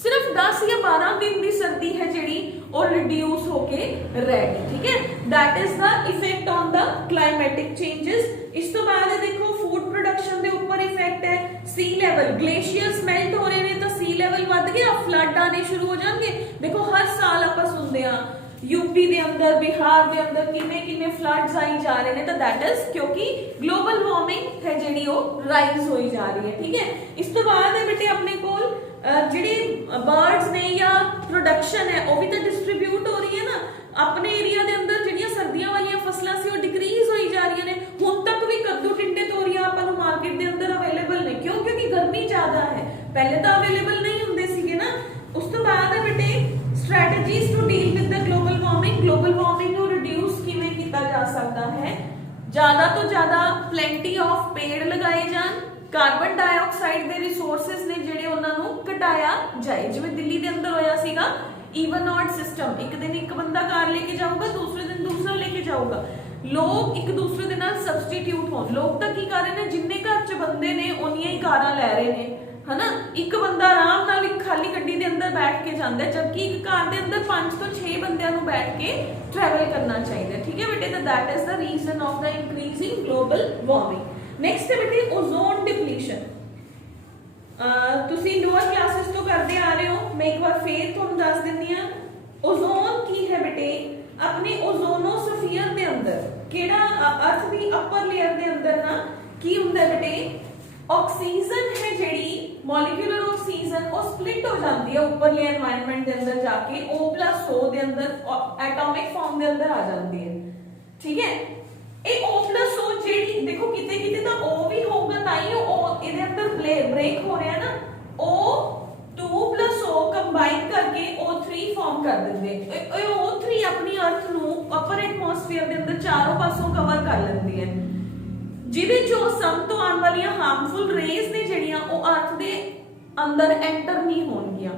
सिर्फ 10 या 12 दिन की सर्दी है जिहड़ी और रिड्यूस होके रह गई। ठीक है, that is the effect on the climatic changes. इस तो बाद देखो फूड प्रोडक्शन के ऊपर इफेक्ट है, सी लेवल ग्लेशियर्स मेल्ट हो रहे हैं तो सी लेवल बढ़ गया, फ्लड आने शुरू हो जाएंगे। देखो हर साल आप सुनते हैं यूपी के अंदर बिहार के अंदर किन्ने किन्ने फ्लड्स आई जा रहे हैं, तो दैट इज क्योंकि ग्लोबल वार्मिंग है जिहड़ी वो राइज होई जा रही है। ठीक है, इस तो बाद है बेटे अपने कोल जिहड़े बर्ड्स ने या प्रोडक्शन है वो भी तो डिस्ट्रीब्यूट हो रही है ना अपने एरिया के अंदर। जिहड़ियां सर्दियां वालियां फसलां सी वो डिक्रीज होई जा रही ने, हुण तक भी कद्दू टिंडे तोरियां आपां नूं मार्केट के अंदर अवेलेबल ने, क्यों? क्योंकि गर्मी ज्यादा है, पहले तो अवेलेबल नहीं हुंदे सीगे ना। उस तो बाद है बेटे strategies to deal with the global warming. Global warming को रिड्यूस किवें कीता जा सकता है? ज्यादा तो ज्यादा प्लेंटी ऑफ पेड़ लगाए जान, कार्बन डाइऑक्साइड के रिसोर्सेज ने जिहड़े उन्हां नूं घटाया जाए। जिवें दिल्ली के अंदर होया सीगा ईवन ऑड सिस्टम, एक दिन एक बंदा कार लेके जाऊगा, दूसरे दिन दूसरा लेके जाऊगा, लोग एक दूसरे दे नाल सब्सटीट्यूट होण। लोग तां की कर रहे ने, जिन्ने घर च बंदे ने उन्नियां ही कारां लै रहे ने, है ना। एक बंदा आराम नाल एक खाली गड्डी दे अंदर बैठ के जांदा है, जबकि एक कार दे अंदर 5 तो 6 बंदियां नूं बैठ के ट्रैवल करना चाहिए। ठीक है बेटे, तो that is the reason of the increasing global warming. Next है बेटे ओजोन डिप्लीशन। तुसी लोअर क्लासेस तो करते आ रहे हो, मैं एक बार फिर तुहानूं दस दिंदी हां। ओजोन की है बेटे, अपने ओजोनोस्फीयर दे अंदर केड़ा अर्थ दी अपर लेयर दे अंदर ना की हुंदा है बेटे, ऑक्सीजन है जिहड़ी मॉलिक्यूलर ऑक्सीजन वो स्प्लिट हो जाती है ऊपरले एनवायरनमेंट के अंदर जाके O+O दे अंदर एटॉमिक फॉर्म के अंदर आ जाती है। ठीक है, ਇਹ O+O ਜਿਹੜੀ ਦੇਖੋ ਕਿਤੇ ਕਿਤੇ ਤਾਂ O ਵੀ ਹੋਊਗਾ ਤਾਂ ਹੀ ਉਹ ਇਹਦੇ ਅੰਦਰ ਬ੍ਰੇਕ ਹੋ ਰਿਹਾ ਨਾ, O2+O ਕੰਬਾਈਨ ਕਰਕੇ O3 ਫਾਰਮ ਕਰ ਦਿੰਦੇ। ਇਹ O3 ਆਪਣੀ ਅਰਥ ਨੂੰ ਅਪਰ ਐਟਮੋਸਫੀਅਰ ਦੇ ਅੰਦਰ ਚਾਰੋਂ ਪਾਸੋਂ ਕਵਰ ਕਰ ਲੈਂਦੀ ਹੈ, ਜਿਹਦੇ ਚੋਂ ਸਨ ਤੋਂ ਆਉਣ ਵਾਲੀਆਂ ਹਾਰਮਫੁਲ ਰੇਜ਼ ਨੇ ਜਿਹੜੀਆਂ ਉਹ ਅਰਥ ਦੇ ਅੰਦਰ ਐਂਟਰ ਨਹੀਂ ਹੋਣਗੀਆਂ।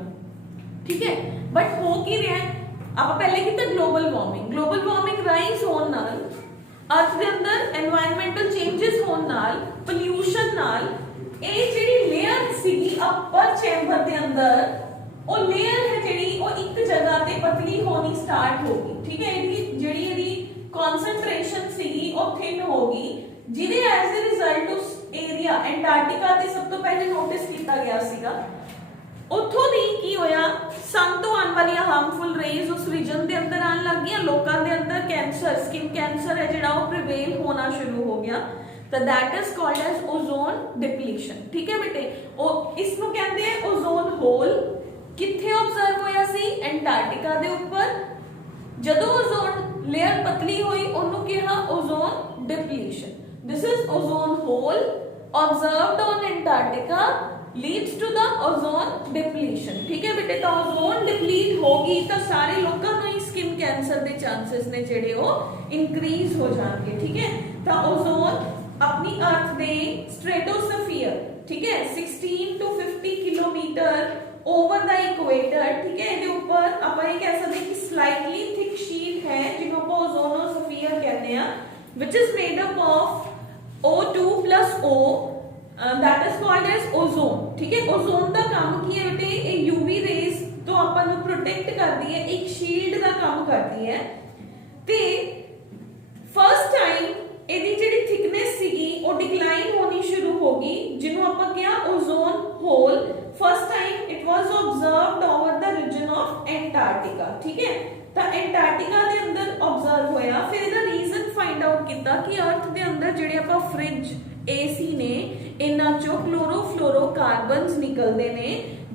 ਠੀਕ ਹੈ, ਬਟ ਹੋ ਕੀ ਰਿਹਾ ਹੈ, ਆਪਾਂ ਪਹਿਲੇ ਕੀਤਾ ਗਲੋਬਲ ਵਾਰਮਿੰਗ ਰਾਈਜ਼ ਹੋਣ ਨਾਲ अर्थ के अंदर एनवायरमेंटल चेंजेस होने नाल पोल्यूशन नाल ये जेडी लेयर सी अपर चैम्बर के अंदर वो लेयर है जेडी वो एक जगह ते पतली होनी स्टार्ट होगी। ठीक है, इहदी जेडी इहदी कंसंट्रेशन सी वो थिन होगी, जिहदे एज ए रिजल्ट उस एरिया एंटार्कटिका ते सब तो पहले नोटिस किया गया सीगा। उथों दी की होया, सन तो आने वाली हार्मफुल रेज उस रीजन के अंदर आने लग गई, लोगों के अंदर कैंसर स्किन कैंसर है जिहड़ा वो प्रिवेल होना शुरू हो गया। तो that is called as ozone depletion. ठीक है बेटे, इसको कहते हैं ओजोन होल। किथे ऑब्जर्व होया सी? एंटार्कटिका दे ऊपर। जदों ओजोन लेयर पतली हुई उन्होंने कहा ozone depletion. This is ozone hole observed on Antarctica leads to the ozone depletion. ठीक है बेटे, तो ओजोन डिप्लीट होगी तो सारे लोगों को स्किन कैंसर के चांसेस ने जेडे वो इंक्रीज हो जाएंगे। ठीक है, तो ओजोन अपनी अर्थ दे स्ट्रेटोस्फीयर, ठीक है, 16 to 50 kilometre over the equator. ठीक है, ਇਹਦੇ ऊपर ਆਪਾਂ ਇਹ ਕਹਿ ਸਕਦੇ ਕਿ slightly thick sheet है ਜਿਹਨੂੰ ਆਪਾਂ ओजोनोस्फीयर कहते हैं, which is made up of O2 plus O, that is called as ozone। ठीक है, ओजोन ਦਾ ਕੰਮ ਕੀ ਹੈ ਬੇਟੇ? ਇਹ UV ਰੇਜ਼ ਤੋਂ ਆਪਾਂ ਨੂੰ ਪ੍ਰੋਟੈਕਟ ਕਰਦੀ ਹੈ, ਇੱਕ ਸ਼ੀਲਡ ਦਾ ਕੰਮ ਕਰਦੀ ਹੈ। ਤੇ ਫਸਟ ਟਾਈਮ ਇਹਦੀ ਜਿਹੜੀ ਥਿਕਨੈਸ ਸੀਗੀ ਉਹ ਡਿਕਲਾਈਨ ਹੋਣੀ ਸ਼ੁਰੂ ਹੋ ਗਈ, ਜਿਹਨੂੰ ਆਪਾਂ ਕਿਹਾ ozone hole. First time it was observed over the reason of Antarctica. ठीक है, तो एंटार्कटिका दे अंदर ऑब्जर्व होया। फिर ਇਹਦਾ रीजन फाइंड आउट किया कि अर्थ दे अंदर ਜਿਹੜੇ ਆਪਾਂ फ्रिज AC ने इन्हां चों क्लोरोफ्लोरोकार्बन्स निकलते ने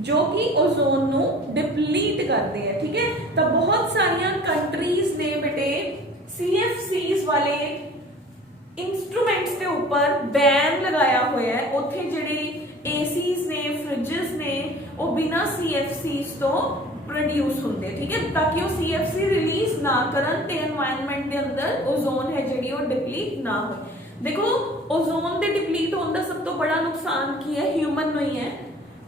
जो कि ओजोन नु डिप्लीट करते हैं। ठीक है, तो बहुत सारिया कंट्रीज ने बेटे CFCs वाले इंस्ट्रूमेंट्स के ऊपर बैन लगाया हुआ है। उत्थे जेडे एसीज ने फ्रिजेस ने वो बिना CFCs तो प्रोड्यूस होंगे। ठीक है, ताकि वो CFC रिलीज ना करन ते एनवायरनमेंट के अंदर ओजोन है जेडी वो डिप्लीट ना हो। देखो ओजोन दे डिप्लीट होने का सब तो बड़ा नुकसान की है? ह्यूमन नु ही है।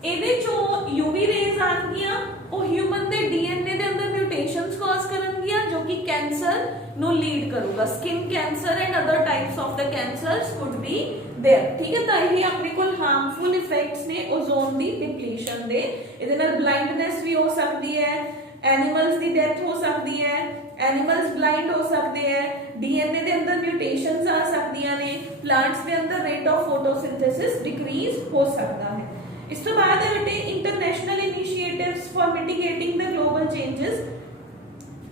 ਇਹਦੇ ਚੋਂ UV ਰੇਜ਼ ਆਣਗੀਆਂ, ਉਹ ਹਿਊਮਨ ਦੇ DNA ਦੇ ਅੰਦਰ ਮਿਊਟੇਸ਼ਨਸ ਕਾਜ਼ ਕਰਨਗੀਆਂ ਜੋ ਕਿ ਕੈਂਸਰ ਨੂੰ ਲੀਡ ਕਰੂਗਾ। Skin cancer and other types of the cancers could be there. ठीक है, तो ये अपने को हार्मफुल इफेक्ट्स ने ओजोन की डिप्लीशन दे। ਇਹਦੇ ਨਾਲ ब्लाइंडनेस भी हो सकती है, एनिमल्स की डेथ हो सकती है, एनिमल्स ब्लाइंड हो सकते हैं, DNA ਦੇ ਅੰਦਰ म्यूटेशंस आ सकਦੀਆਂ ਨੇ, प्लांट्स ਦੇ अंदर रेट ऑफ फोटोसिंथेसिस डिक्रीज हो सकता है। इस तो बाद है बेटे international initiatives for mitigating the global changes.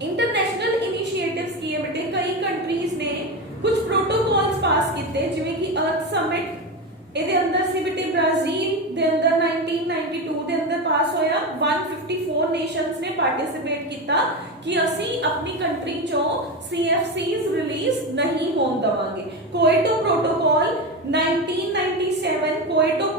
International initiatives की है बेटे, कई कंट्रीज ने कुछ प्रोटोकॉल्स पास किए जिवें कि अर्थ समिट ਇਹਦੇ ਅੰਦਰ ਸੀ बेटे ब्राजील ਦੇ अंदर 1992 ਦੇ अंदर पास होया। 154 नेशंस ने पार्टिसिपेट किया कि ਅਸੀਂ अपनी कंट्री चों CFCs रिलीज नहीं होन दवांगे। कोएटो प्रोटोकॉल 1997 कोएटो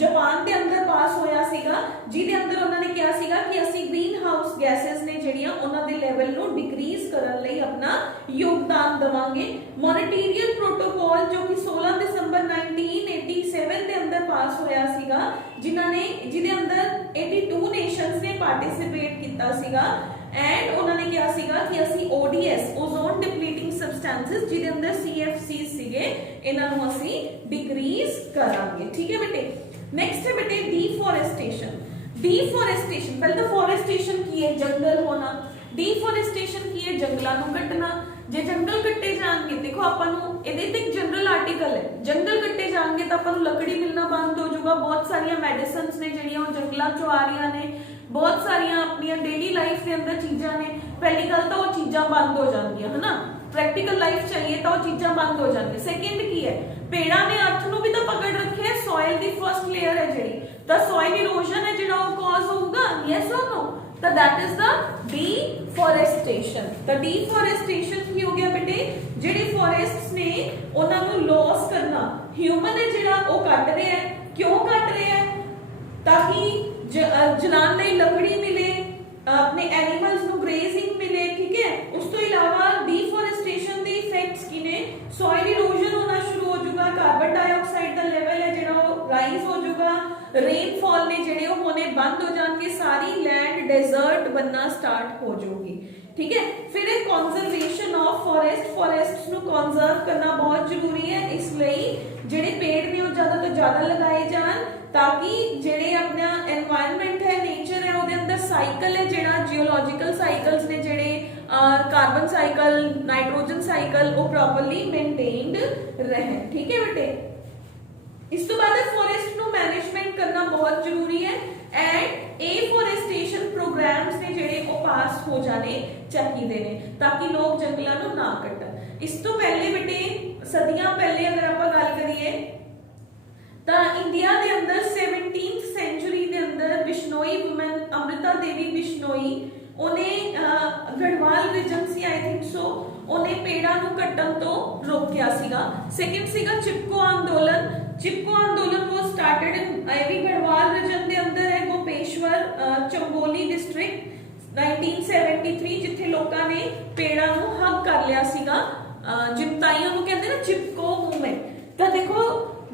जापान ਦੇ ਅੰਦਰ ਪਾਸ ਹੋਇਆ ਸੀਗਾ, ਜਿਹਦੇ ਅੰਦਰ ਉਹਨਾਂ ਨੇ ਕਿਹਾ ਸੀਗਾ ਕਿ ਅਸੀਂ ਗ੍ਰੀਨ ਹਾਊਸ ਗੈਸਸ ਨੇ ਜਿਹੜੀਆਂ ਉਹਨਾਂ ਦੇ ਲੈਵਲ ਨੂੰ ਡਿਕਰੀਜ਼ ਕਰਨ ਲਈ ਆਪਣਾ ਯੋਗਦਾਨ ਦਵਾਂਗੇ। ਮੋਨਟਰੀਅਲ ਪ੍ਰੋਟੋਕॉल ਜੋ ਕਿ 16 ਦਸੰਬਰ 1987 ਦੇ ਅੰਦਰ ਪਾਸ ਹੋਇਆ ਸੀਗਾ, ਜਿਹਦੇ ਅੰਦਰ 82 ਨੇਸ਼ਨਸ ਨੇ ਪਾਰਟਿਸਿਪੇਟ ਕੀਤਾ ਸੀਗਾ। एंड उन्होंने क्या सीगा कि ਅਸੀਂ ODS ओजोन डिप्लीटिंग सब्सटेंसेस ਜਿਹਦੇ अंदर CFCs ਸੀਗੇ ਇਹਨਾਂ ਨੂੰ ਅਸੀਂ डिक्रीज करांगे। ठीक है बेटे, नेक्स्ट है बेटे डिफॉरेस्टेशन। डिफॉरेस्टेशन पहले तो फॉरेस्टेशन की है जंगल होना, डिफॉरेस्टेशन की है जंगलों ਨੂੰ ਕੱਟਣਾ। ਜੇ ਜੰਗਲ ਕੱਟੇ ਜਾਣਗੇ, ਦੇਖੋ ਆਪਾਂ ਨੂੰ ਇਹਦੇ ਤੇ ਇੱਕ ਜਨਰਲ ਆਰਟੀਕਲ ਹੈ, ਜੰਗਲ ਕੱਟੇ ਜਾਣਗੇ ਤਾਂ ਆਪਾਂ ਨੂੰ ਲੱਕੜੀ ਮਿਲਣਾ ਬੰਦ ਹੋ ਜਾਊਗਾ। ਬਹੁਤ ਸਾਰੀਆਂ ਮੈਡੀਸਿਨਸ ਨੇ ਜਿਹੜੀਆਂ ਉਹ ਜੰਗਲਾਂ ਚੋਂ ਆ ਰਹੀਆਂ ਨੇ, बहुत सारिया अपनी डेली लाइफ के अंदर चीज़ा ने। पहली गल तो वो चीज़ा बंद हो जाएंगी है ना, प्रैक्टिकल लाइफ चाहिए तो वो चीज़ा बंद हो जाएंगी। सेकेंड की है, पेड़ा ने अर्थ नूं भी तो पकड़ रखे है, सॉइल की फर्स्ट लेयर है जी, तो सॉइल इरोजन है जो कॉज होगा, यस और नो, तो दैट इज द डिफॉरेस्टेशन। तो डिफॉरेस्टेशन की हो गया बेटे, जेडे फॉरेस्ट्स ने उन्होंने लॉस करना, ह्यूमन है जो वो कट रहे हैं। क्यों कट रहे हैं? ताकि जलाने लई लकड़ी मिले, अपने एनिमल्स ਨੂੰ ग्रेजिंग मिले। ठीक है, उस तो इलावा डिफॉरेस्टेशन ਦੇ इफेक्ट्स की ने, सॉइल इरोजन होना शुरू हो जाएगा, कार्बन डाइऑक्साइड ਦਾ ਲੈਵਲ है ਜਿਹੜਾ ਉਹ ਰਾਈਜ਼ ਹੋ ਜਾਊਗਾ, रेनफॉल ने ਜਿਹੜੇ ਉਹ ਹੋਣੇ ਬੰਦ ਹੋ ਜਾਣਗੇ, ਸਾਰੀ लैंड डेजर्ट बनना स्टार्ट हो जाएगी। ठीक है, फिर है कंजर्वेशन ऑफ फॉरेस्ट। फॉरेस्ट्स ਨੂੰ कंजर्व करना बहुत जरूरी है, इसलिए ਜਿਹੜੇ पेड़ ने ਉਹ ਜ਼ਿਆਦਾ ਤੋਂ ਜ਼ਿਆਦਾ ਲਗਾਏ ਜਾਣ ताकि जेडे अपना एनवायरनमेंट है, नेचर है, ਉਹਦੇ अंदर साइकिल है ਜਿਹੜਾ जियोलॉजिकल साइकिल्स ने ਜਿਹੜੇ कार्बन साइकिल, नाइट्रोजन साइकिल वो प्रॉपर्ली मेंटेन्ड रहे। ठीक है बेटे, इस तो बाद फॉरेस्ट ਨੂੰ मैनेजमेंट करना बहुत जरूरी है एंड एफॉरेस्टेशन प्रोग्राम्स ने ਜਿਹੜੇ ਉਹ पास हो जाने चाहिए ने ताकि लोग जंगलों ਨੂੰ ना ਕੱਟਣ। इस तो पहले बेटे सदियां पहले अगर आप गल करिए तो इंडिया के अंदर 17th सेंचुरी के अंदर बिश्नोई वुमन अमृता देवी बिश्नोई उन्हें Garhwal region I think so उन्हें पेड़ा नूं कट्टण तो रोकिया सीगा। सेकंड सीगा चिपको आंदोलन। चिपको आंदोलन वो स्टार्टेड इन भी गढ़वाल रीजन के अंदर है, गोपेश्वर चंबोली डिस्ट्रिक्ट 1973 जिथे लोगों ने पेड़ा नूं हग कर लिया सीगा। जिमताइयों नूं कहंदे ना चिपको मूवमेंट। तो देखो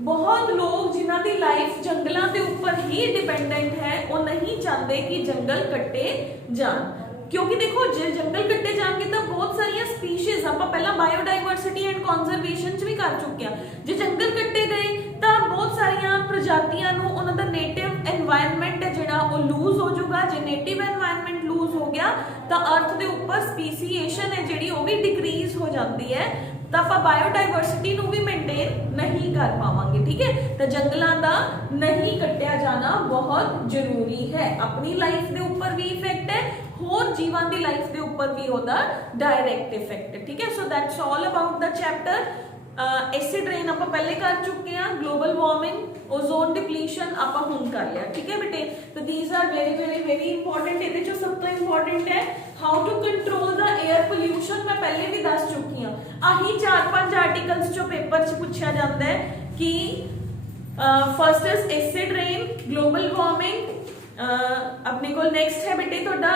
बहुत लोग जिन्हां दी लाइफ जंगलों के ऊपर ही डिपेंडेंट है वो नहीं चाहते कि जंगल कट्टे जान, क्योंकि देखो जे जंगल कट्टे जाएंगे तो बहुत सारिया स्पीशीज आप पहला बायोडाइवर्सिटी एंड कॉन्जरवेशन च भी कर चुके हैं। जो जंगल कट्टे गए तो बहुत सारिया प्रजातियां नूं उन्हां दा नेटिव एनवायरनमेंट है जिहड़ा वो लूज हो जाऊगा। जे नेटिव एनवायरनमेंट लूज हो गया तो अर्थ के ऊपर स्पीसीएशन है जिहड़ी वो भी डिक्रीज हो जाती है, तो आप बायोडाइवर्सिटी नूं भी मेनटेन नहीं कर पावांगे। ठीक है, तो जंगलों का नहीं कट्टिया जाना बहुत जरूरी है। अपनी लाइफ के ऊपर भी इफेक्ट है, होर जीवां दी लाइफ के ऊपर भी होता डायरेक्ट इफेक्ट है। ठीक है, so that's all about the chapter. Acid rain आप पहले कर चुके हैं, ग्लोबल वार्मिंग ओजोन डिप्लीशन आप हुण कर लिया। ठीक है बेटे, तो these are very very very important. ये जो सब तो इंपॉर्टेंट है how to control the air pollution, मैं पहले भी दस चुकी हूँ। आही 4-5 आर्टिकल्स जो पेपर च पूछा जाता है कि first is acid rain, global warming, अपने को नेक्स्ट है बेटे थोड़ा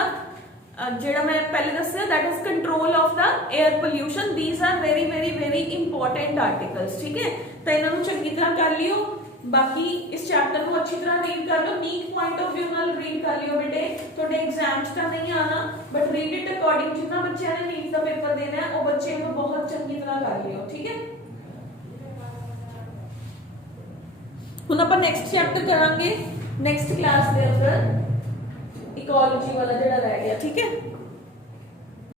जेड़ा मैं पहले दस्या that is control of the air pollution. These are very very very important articles. ठीक है, तो इन्हों चंगी तरह कर लियो। बाकी इस चैप्टर को अच्छी तरह रीड कर लो, नीट पॉइंट ऑफ व्यू नाल रीड कर लियो बेटे। थोड़े एग्जाम्स का नहीं आना बट रीड इट अकॉर्डिंग जितना बच्चे ने नीट का पेपर देना है वो बच्चे को बहुत चंगी तरह कर लियो। ठीक है, हुण आपां नेक्स्ट चैप्टर करांगे नेक्स्ट क्लास के अंदर इकोलॉजी वाला जेड़ा रह गया। ठीक है।